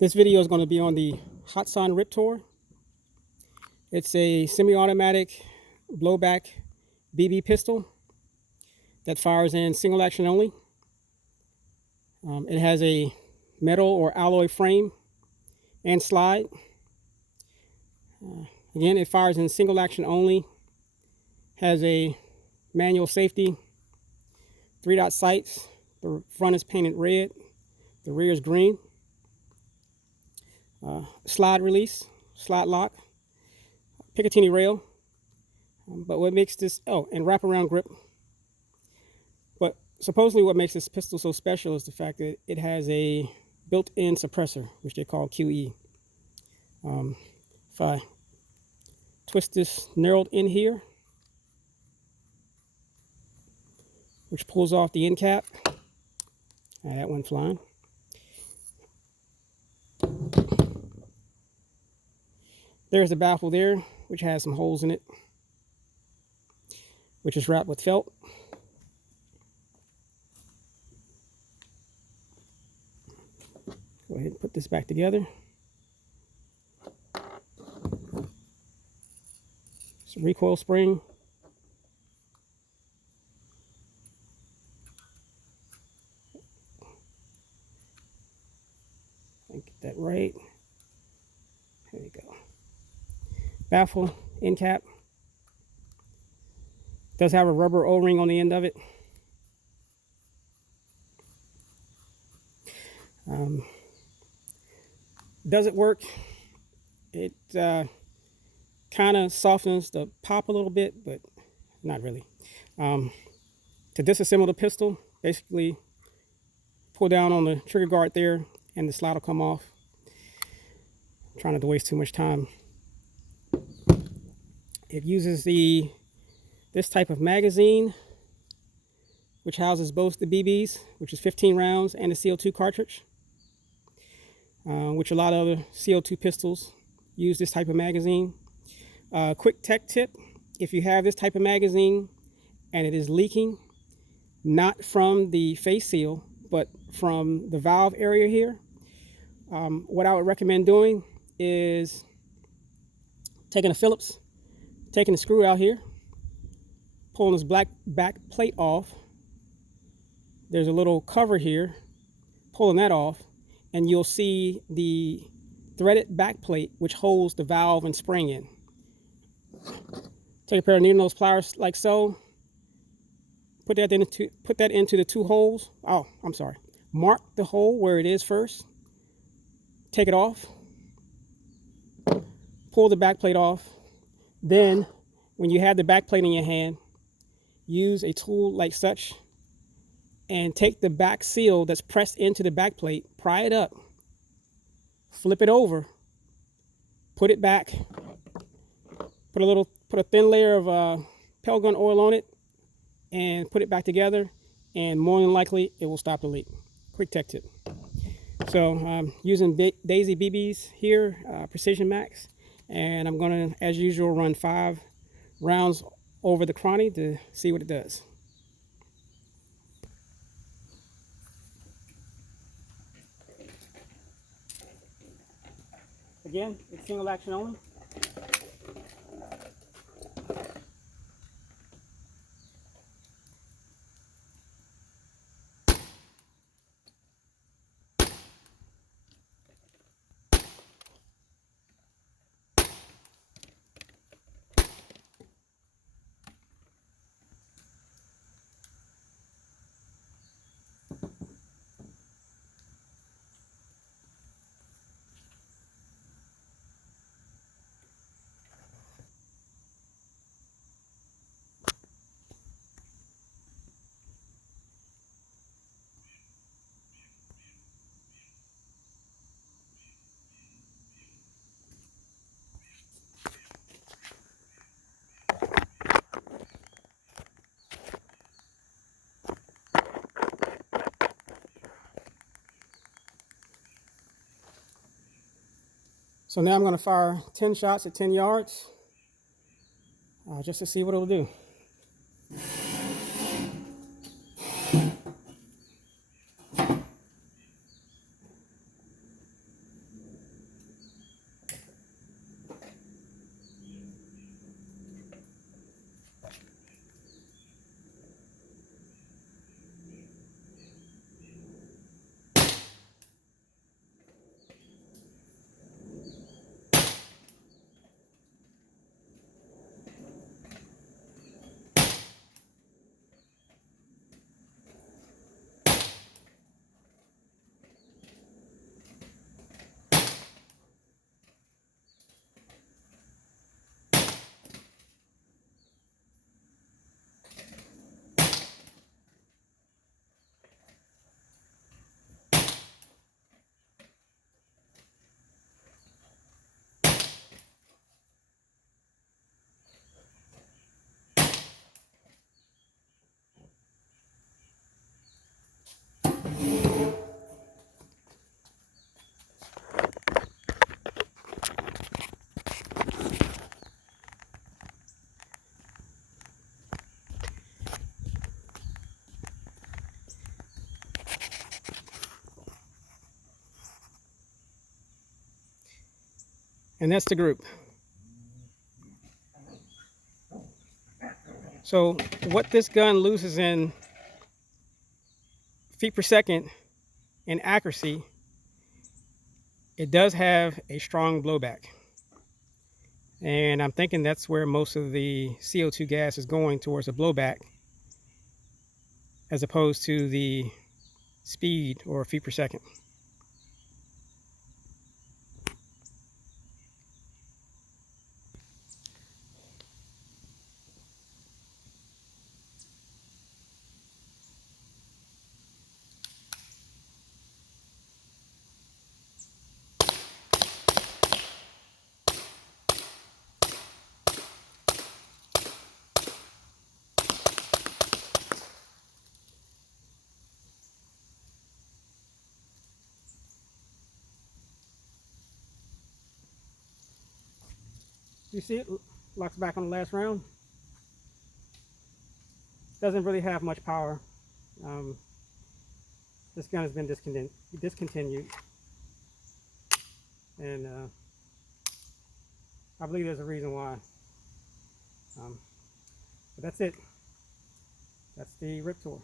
This video is going to be on the Hatsan Riptor. It's a semi-automatic blowback BB pistol that fires in single action only. It has a metal or alloy frame and slide. Again, it fires in single action only. Has a manual safety, 3-dot sights. The front is painted red, the rear is green. Slide release, slide lock, Picatinny rail. But what makes this, and wraparound grip. But supposedly what makes this pistol so special is the fact that it has a built-in suppressor, which they call QE. If I twist this knurled in here, which pulls off the end cap, that went flying. There's the baffle there, which has some holes in it, which is wrapped with felt. Go ahead and put this back together. Some recoil spring. Get that right. There you go. Baffle, end cap. Does have a rubber O-ring on the end of it. Does it work? It kind of softens the pop a little bit, but not really. To disassemble the pistol, basically pull down on the trigger guard there and the slide will come off. I'm trying not to waste too much time. It uses this type of magazine, which houses both the BBs, which is 15 rounds, and the CO2 cartridge, which a lot of other CO2 pistols use this type of magazine. Quick tech tip: if you have this type of magazine and it is leaking, not from the face seal, but from the valve area here, what I would recommend doing is taking a Phillips, taking the screw out here, pulling this black back plate off. There's a little cover here, pulling that off, and you'll see the threaded back plate which holds the valve and spring in. Take a pair of needle nose pliers like so. Put that into the two holes. Oh, I'm sorry. Mark the hole where it is first. Take it off. Pull the back plate off. Then, when you have the back plate in your hand, use a tool like such and take the back seal that's pressed into the back plate, pry it up, flip it over, put it back, put a thin layer of pellet gun oil on it, and put it back together, and more than likely it will stop the leak. Quick tech tip. So I'm using Daisy BBs here, Precision Max, and I'm going to, as usual, run 5 rounds over the chrony to see what it does. Again, it's single action only. So now I'm going to fire 10 shots at 10 yards just to see what it'll do. And that's the group. So what this gun loses in feet per second in accuracy, it does have a strong blowback. And I'm thinking that's where most of the CO2 gas is going, towards the blowback, as opposed to the speed or feet per second. You see it locks back on the last round. Doesn't really have much power. This gun has been discontinued, and I believe there's a reason why. But that's it. That's the Riptor.